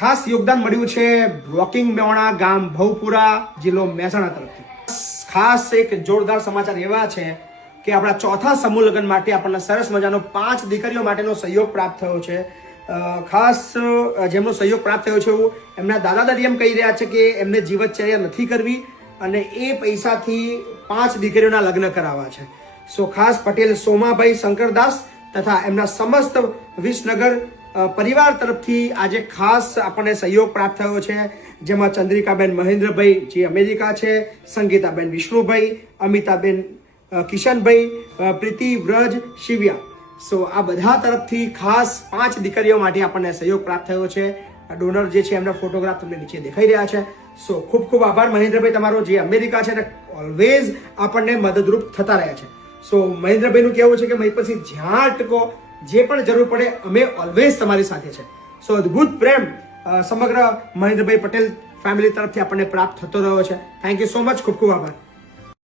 ખાસ યોગદાન મળ્યું છે વોકિંગ મેવાણા ગામ ભવપુરા જિલ્લો મહેસાણા તરફથી. ખાસ એક જોરદાર સમાચાર એવા છે કે આપણા ચોથા સમૂહ લગ્ન માટે આપણને સરસ મજાનો 5 દીકરીઓ માટેનો સહયોગ પ્રાપ્ત થયો છે. ખાસ જેમનો સહયોગ પ્રાપ્ત થયો છે એમના દાદા દાદી એમ કહી રહ્યા છે કે એમને જીવનચર્યા નથી કરવી અને એ પૈસાથી 5 દીકરીઓના લગ્ન કરાવવા છે. સો ખાસ પટેલ સોમાભાઈ શંકરદાસ તથા એમના સમસ્ત વિસનગર પરિવાર તરફથી આજે ખાસ આપણને સહયોગ પ્રાપ્ત થયો છે, જેમાં ચંદ્રિકાબેન મહેન્દ્રભાઈ જે અમેરિકા છે, સંગીતાબેન વિષ્ણુભાઈ, અમિતાબેન કિશનભાઈ, પ્રીતિ વ્રજ શિવ્યા. સો આ બધા તરફથી ખાસ 5 દીકરીઓ માટે આપણને સહયોગ પ્રાપ્ત થયો છે. ડોનર જે છે એમના ફોટોગ્રાફ તમને નીચે દેખાઈ રહ્યા છે. સો ખૂબ ખૂબ આભાર મહેન્દ્રભાઈ તમારો, જે અમેરિકા છે અને ઓલવેઝ આપણને મદદરૂપ થતા રહ્યા છે. સો મહેન્દ્રભાઈનું કહેવું છે કે મય પછી જ્યાં ટકો જે પણ જરૂર પડે અમે ઓલવેઝ તમારી સાથે છે. સો અદ્ભુત પ્રેમ સમગ્ર મહેન્દ્રભાઈ પટેલ ફેમિલી તરફથી આપણને પ્રાપ્ત થતો રહ્યો છે. થેન્ક યુ સો મચ, ખૂબ ખૂબ આભાર.